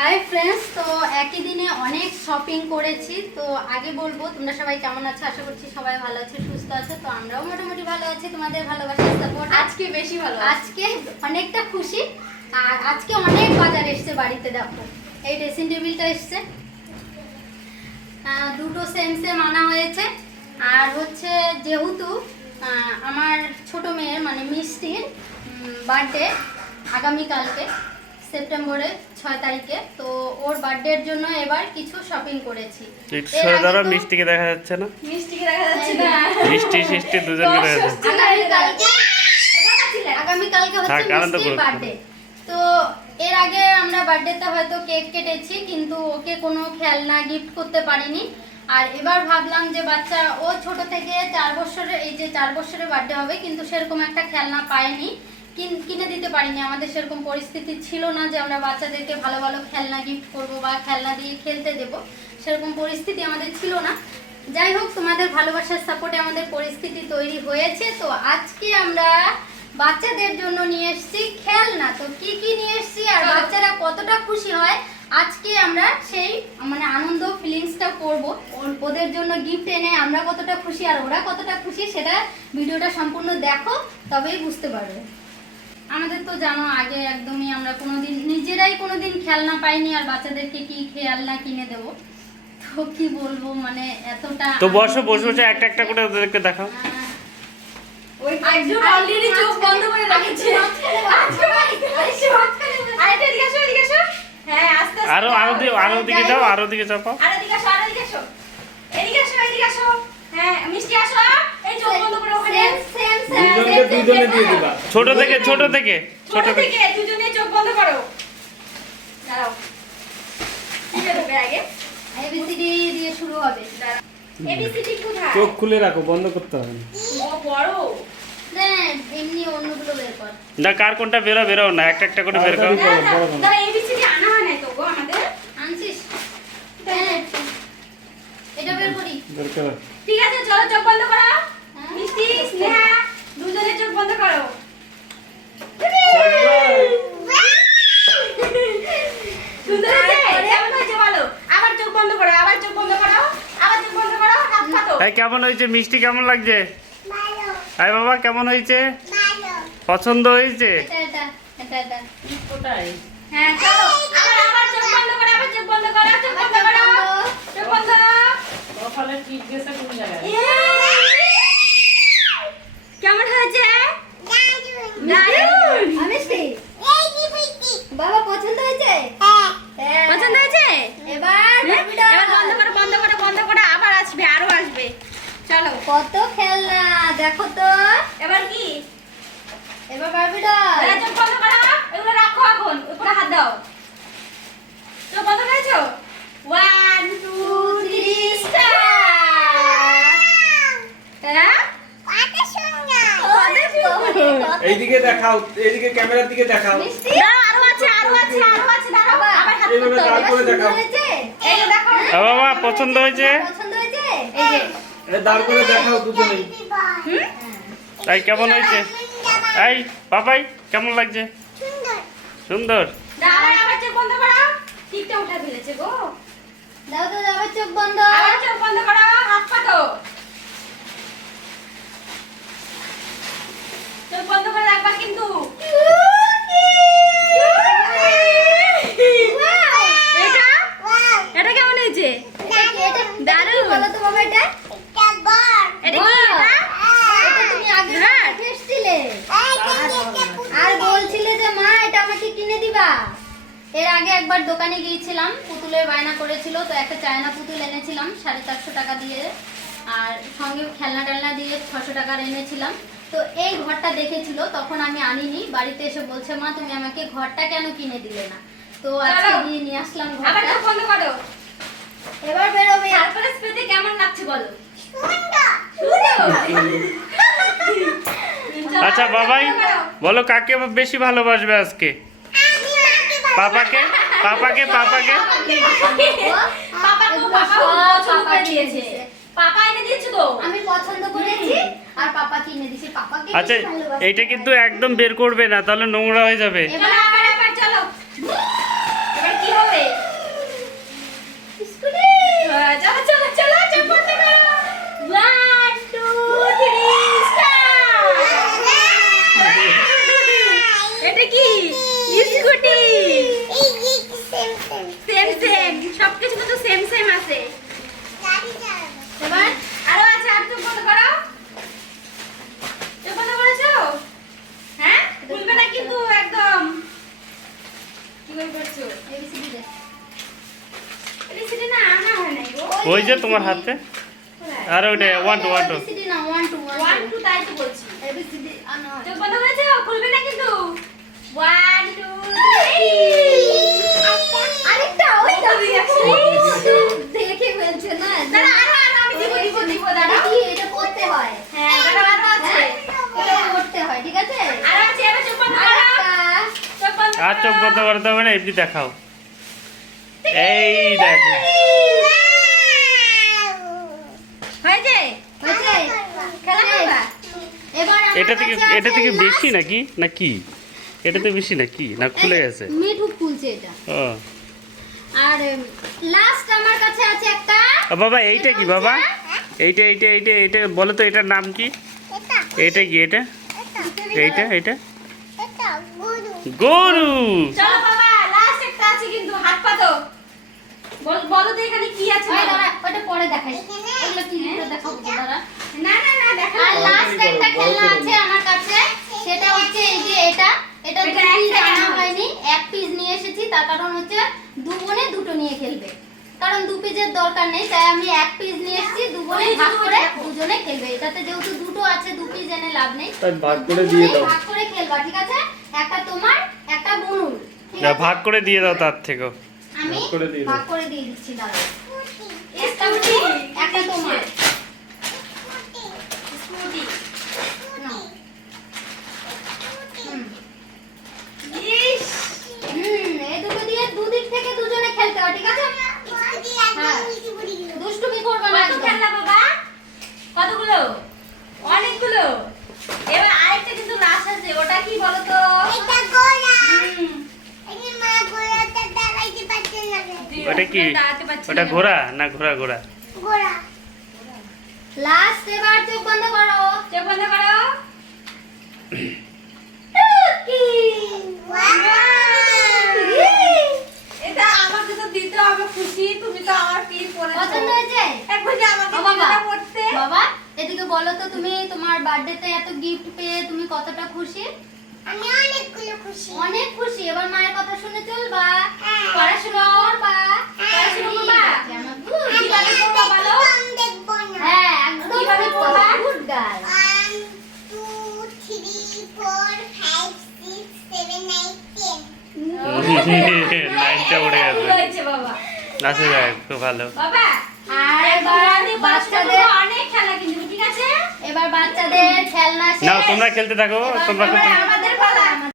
Hi friends তো একই দিনে অনেক শপিং করেছি। তো আগে বলব তোমরা সবাই কেমন আছো? আশা করছি সবাই ভালো আছে সুস্থ আছো। তো আমরাও মোটামুটি ভালো আছি তোমাদের ভালোবাসার সাপোর্ট আজকে বেশি ভালো আজকে অনেকটা খুশি। আর আজকে অনেক বাজার এসছে বাড়িতে দেখো। এই ড্রেসিং টেবিলটা এসছে। দুটো সেম সেম আনা হয়েছে। আর হচ্ছে যেহেতু আমার ছোট মেয়ের মানে মিষ্টির বার্থডে আগামীকালকে সেপ্টেম্বরে ছয় তারিখে। তো ওর বার্থডের জন্য এবার কিছু শপিং করেছি। সরে আগে মিষ্টিকে দেখা যাচ্ছে না? মিষ্টিকে দেখা যাচ্ছে না। মিষ্টি সিষ্টি দুজনকে দেখা যাচ্ছে। আগামীকালকে আগামীকালকে হচ্ছে আনন্দ মিষ্টির। বার্থডে তো এর আগে আমরা বার্থডেতে হয়তো কেক কেটেছি কিন্তু ওকে কোনো খেলনা গিফট করতে পারিনি। আর এবার ভাবলাম যে বাচ্চা ও ছোট থেকে চার বছরের এই যে চার বছরের বার্থডে হবে কিন্তু সেরকম একটা খেলনা পায়নি। কিন- কিনে দিতে পারিনি। আমাদের সেরকম পরিস্থিতি ছিল না যে আমরা বাচ্চাদেরকে ভালো ভালো খেলনা গিফট করব বা খেলনা দিয়ে খেলতে দেব। সেরকম পরিস্থিতি আমাদের ছিল না। যাই হোক তোমাদের ভালোবাসার সাপোর্টে আমাদের পরিস্থিতি তৈরি হয়েছে। তো আজকে আমরা বাচ্চাদের জন্য নিয়ে এসেছি খেলনা। তো কি কি নিয়ে এসেছি আর বাচ্চারা কতটা খুশি হয় আজকে আমরা সেই মানে আনন্দ ফিলিংসটা করব। ওর- ওদের জন্য গিফট এনে আমরা কতটা খুশি আর ওরা কতটা খুশি সেটা ভিডিওটা সম্পূর্ণ দেখো তবেই বুঝতে পারবে। আমাদের তো জানো আগে একদমই আমরা কোনোদিন নিজেরাই কোনোদিন খেলনা পাইনি আর বাচ্চাদেরকে কি খেলনা কিনে দেব। তো কি বলব মানে এতটা তো বসো বসে বসে একটা একটা করে ওদেরকে দেখাও। ওই একজন অলরেডি চোখ বন্ধ করে রেখেছে। হ্যাঁ আস্তে আস্তে আরও আরও দিকে আরও দিকে যাও। আরও দিকে চাপাও আর এদিকে আসো আর এদিকে আসো। এদিকে আসো এদিকে আসো। হ্যাঁ মিষ্টি আসো এই চোখ বন্ধ করে ওখানে Same, দুজনে দিয়ে দিবা। ছোট থেকে ছোট থেকে। ছোট থেকে দুজনে চোখ বন্ধ করো। দাঁড়াও। কি দেবে আগে? ABCD দিয়ে শুরু হবে। এবিসিডি কোথায়? চোখ খুলে রাখো বন্ধ করতে হবে। না। ও বড়। দেন এমনি অন্যগুলো বের কর। না কার কোনটা বেরো বেরো না একটা একটা করে বের করো। বড়, বড় বানাও। দাঁড়া এবিসিডি আনা হয় নাই তো গো আমাদের? আনছিস। এটা বের করি। বের করো। ঠিক আছে চলো চোখ বন্ধ করো হ্যাঁ। মিষ্টি স্নেহা দুজনে চোখ বন্ধ করো সুন্দর হয়েছে কেমন হয়েছে বলো আবার চোখ বন্ধ করো আবার চোখ বন্ধ করো আবার চোখ বন্ধ করো হাত পাতো এই কেমন হয়েছে? মিষ্টি কেমন লাগছে? আয় বাবা কেমন হয়েছে? পছন্দ হয়েছে? এটা এটা এটা এটা হ্যাঁ চলো আবার আবার চোখ বন্ধ করো আবার চোখ বন্ধ করো চোখ বন্ধ করো চোখ বন্ধ কেমন হয়েছে দারুণ আমিষ্টি বাবা পছন্দ হয়েছে হ্যাঁ। পছন্দ হয়েছে এবার হুম? বাবিটা। এবার বন্ধ করো বন্ধ করো বন্ধ করো আবার আসবে আরও আসবে চলো কত খেলনা দেখো তো। এবার কি? এবার বারবিটা এবার চোখ বন্ধ করো। এগুলো রাখো এখন। উপরে হাত দাও। চোখ বন্ধ করেছ? ওয়ান টু থ্রি হ্যাঁ? এইদিকে দেখাও এইদিকে ক্যামেরার দিকে দেখাও। আরও আছে আরও আছে আরও আছে দাঁড়াও। আবার হাত করে দেখাও। এই দেখো। বাবা পছন্দ হয়েছে? পছন্দ হয়েছে? এই যে দাঁড় করে দেখাও দুজনেই। হুম? কেমন হয়েছে? এই বাবাই কেমন লাগছে? সুন্দর। আবার চোখ বন্ধ করো। টিকটা উঠা ফেলেছে গো। দাও তো আবার চোখ বন্ধ। আবার চোখ বন্ধ করো হাত পাতো চোখ বন্ধ করে রাখবা কিন্তু এটা এটা কেমন হয়েছে এটা কি? এটা- দারুণ। এটা কি বলো তো বাবা এটা এটা কি Wow! এটা এটা তুমি আগে হ্যাঁ। দেখে এসেছিলে আর বলছিলে যে মা এটা আমাকে কিনে দিবা এর আগে একবার দোকানে গিয়েছিলাম পুতুলের বায়না করেছিল তো একটা চায়না পুতুল এনেছিলাম সাড়ে চারশো টাকা দিয়ে আর সঙ্গে খেলনা টেলনা দিয়ে ছশো টাকার এনেছিলাম। তো এই ঘরটা দেখেছিল তখন আমি আনিনি বাড়িতে এসে বলছে মা তুমি আমাকে ঘরটা কেন কিনে দিলে না? তো আজকে। গিয়ে নিয়ে আসলাম ঘরটা। বন্ধ করো। এবার বেরোবে। পেতে কেমন লাগছে বলো? আচ্ছা বাবাই বলো কাকে বেশি ভালোবাসবে আজকে? পাপাকে? পাপাকে পাপাকে? পাপা তো এগুলো পাপা সব পছন্দ পাপা করে কিনে দিয়েছে। দিয়েছে। পাপা এনে দিয়েছে তো? আমি পছন্দ করেছি আর পাপা কিনে দিয়েছে। পাপাকে আচ্ছা এটা কিন্তু একদম বের করবে না তাহলে নোংরা হয়ে যাবে। সেম সবকিছু সেম সেম আছে। ওই যে তোমার হাতে? আর ওইটা one two one two one two one two তাই তো বলছি। এবিসিডি চোখ বন্ধ খুলবে না কিন্তু। ওয়ান টু থ্রি করতে হবে না এমনি দেখাও। এই দেখো। এটা থেকে এটা থেকে বেশি নাকি? না কি? এটা তো বেশি নাকি না খুলে গেছে। মিঠু খুলছে এটা। ও। আর লাস্ট আমার কাছে আছে একটা। ও বাবা এইটা কি বাবা? এইটা এইটা এইটা এইটা বলো তো এটার নাম কি? এইটা কি এটা। এইটা এইটা? গরু। চলো বাবা লাস্ট একটা আছে কিন্তু হাত পাতো বল বলো তো এখানে কি আছে ওই দাঁড়া ওটা পরে দেখাই ওগুলো কি দেখাবো দাঁড়া। না না না দেখো আর লাস্ট একটা খেলনা আছে আমার কাছে। সেটা হচ্ছে এই যে এটা। এটা দু পিস আনা হয়নি। এক পিস নিয়ে এসেছি তার কারণ হচ্ছে দু বোনে দুটো নিয়ে খেলবে। কারণ দু পিসের দরকার নেই তাই আমি এক পিস নিয়ে এসেছি দু বোনে ভাগ করে দুজনে খেলবে। এটাতে যেহেতু দুটো আছে দু পিস এনে লাভ নেই। তাই ভাগ করে দিয়ে দুজনেই দাও। ভাগ করে খেলবা ঠিক আছে? একটা তোমার একটা বনুর। না ভাগ করে দিয়ে দাও তার থেকেও। আমি ভাগ করে দিয়ে দাও। ভাগ করে দিয়ে দিচ্ছি দাদা একটা তোমার। স্কুটি নাও। হুম। ইস! হুম, এই দুটো দিয়ে দুদিক থেকে দুজনে খেলতে হয় ঠিক আছে। দুষ্টুমি করবে না কত একদম। খেলনা বাবা? কতগুলো? অনেকগুলো। এবার আরেকটা কিন্তু লাস্ট আছে ওটা কি বলো তো হুম, ওটা কি? ওটা ঘোড়া? না ঘোড়া ঘোড়া। লাস্ট এবার চোখ বন্ধ করো। চোখ বন্ধ করো। এটা আমাকে তো দিতে হবে খুশি তুমি তো আমার পিন পরেছো পছন্দ হয়েছে? একবার যে আমাকে বাবা। পড়তে। বাবা এদিকে বলো তো তুমি তোমার বার্থডেতে এত গিফট পেয়ে তুমি কতটা খুশি? আমি অনেকগুলো খুশি। অনেক খুশি। এবার মায়ের কথা শুনে চলবা। হ্যাঁ। পড়াশোনা করবা। পড়াশোনা করবা? কীভাবে আর বলো? হ্যাঁ কীভাবে করবা? নাইন টেন লাইনটা উড়ে গেছে। বাবা? আচ্ছা যাক খুব ভালো। বাবা আর এবার বাচ্চাদের অনেক খেলা কিন্তু ঠিক আছে? এবার বাচ্চাদের খেলনা নাও তোমরা খেলতে থাকো তোমরা